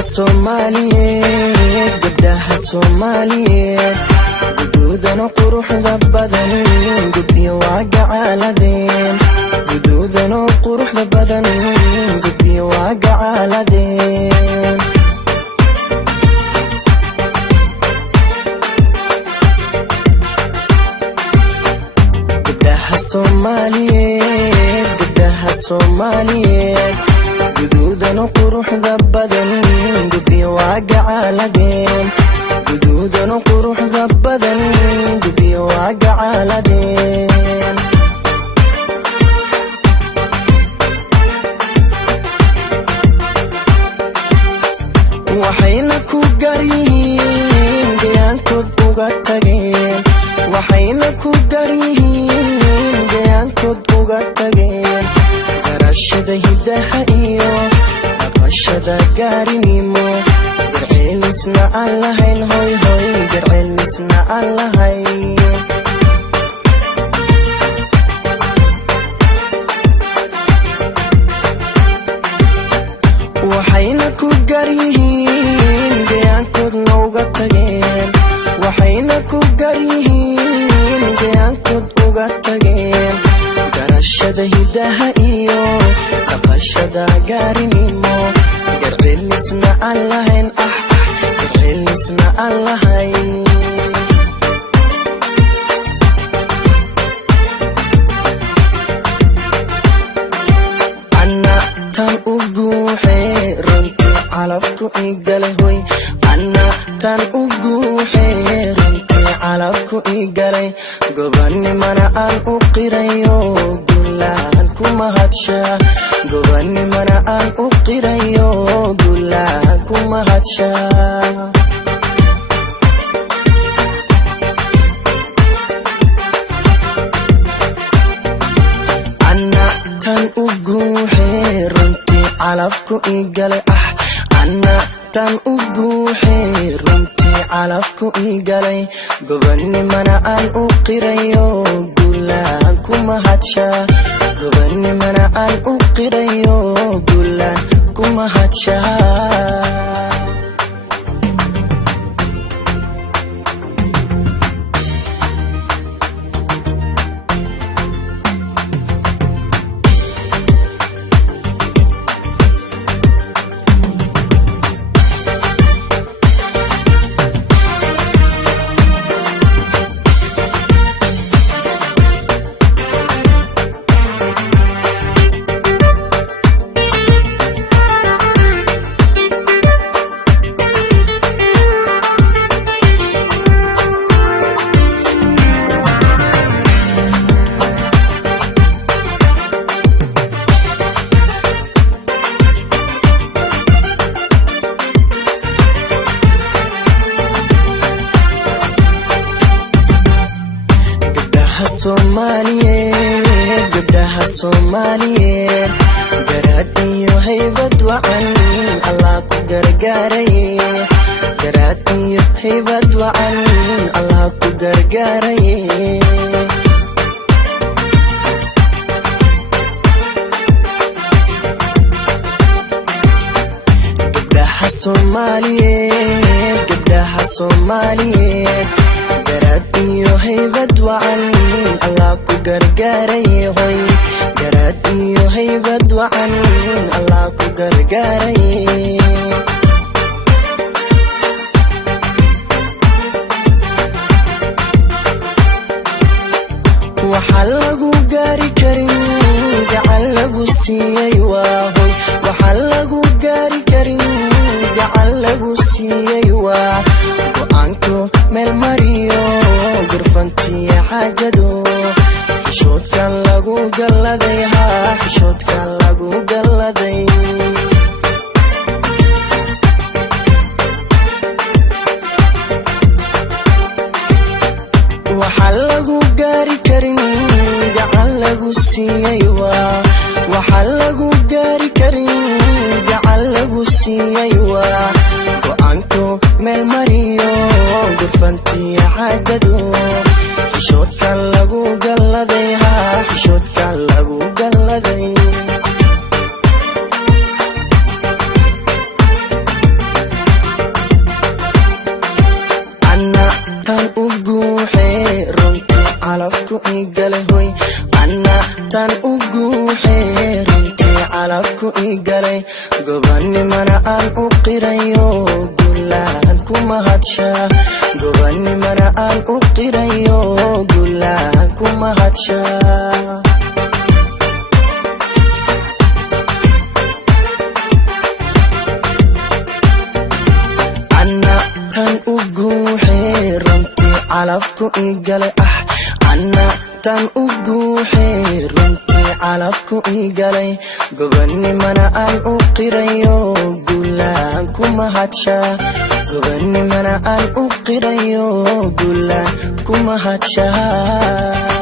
Soomaaliyeed gabdhaha Soomaaliyeed guduudan quruxda badan gabdhiyo waa gacaaladeen guduudan quruxda badan gabdhiyo waa gacaaladeen gabdhaha Soomaaliyeed guduudan quruxda badan gabdhiyo waa gacaaladeen guduudan quruxda badan gabdhiyo waa gacaaladeen waxayna ku garyihiin gayaankood uga tageen waxayna ku garyihiin gayaankood uga tageen garashada hidaha iyo dhaqashada gaarinimo garceelisna aan lahayn hoy hoy garceelisna aan lahayn waxayna ku garyihiin gayaankoodna uga tageen waxayna ku garyihiin gayaankood uga tageen garashada hidaha iyo dhaqashada gaarinimo garceelisna aan lahayn garceelisna aan lahayn ana tan u guuxee runtii calafku igale hoy ana tan u guuxee runtii calafku igalay gobanimana aan u qirayo gulaan ku mahadshaa gobanimana aan u qirayo gulaan ku mahadshaa ana tan u guuxee runtii calafku igale ana tan u guuxee runtii calafku igalay gobanimana aan u qirayo gulaan ku mahadshaa gobanimana aan u qirayo gulaan ku mahadshaa gabdhaha Soomaaliyeed garaad iyo haybad wacan Allah ku gargaaraye garaad iyo haybad wacan Allah ku gargaaraye gabdhaha Soomaaliyeed garaad iyo haybad wacan Allah ku gargaaraye hoy garaad iyo haybad wacan Allah ku gargaaraye waxa lagu gaari karin gacan lagu siiyay waa hoy waxa lagu gaari karin gacan lagu siiyay waa go'aanko meel mariyo gurfantiya xaajado xishoodkan lagu galladay xishoodkan lagu galladay waxa lagu gaari karin gacan lagu siiyay waa waxa lagu gaari karin gacan lagu siiyay waa go'aanko meel mariyo gurfantiya xaajado xishoodkan lagu galladay xishoodkan lagu galladay anna tan ugu xeerintii calabku igalay gobanimana aan u qirayo gulaan kuma hadshaa gobanimana aan u qirayo gulaan kuma hadshaa tan ugu xeerintii calabku igalay anna tan ugu xeerintii calabku igalay gobanimana aan u qirayo gulaan kuma hadshaa gobanimana aan u qirayo gulaan kuma hadshaa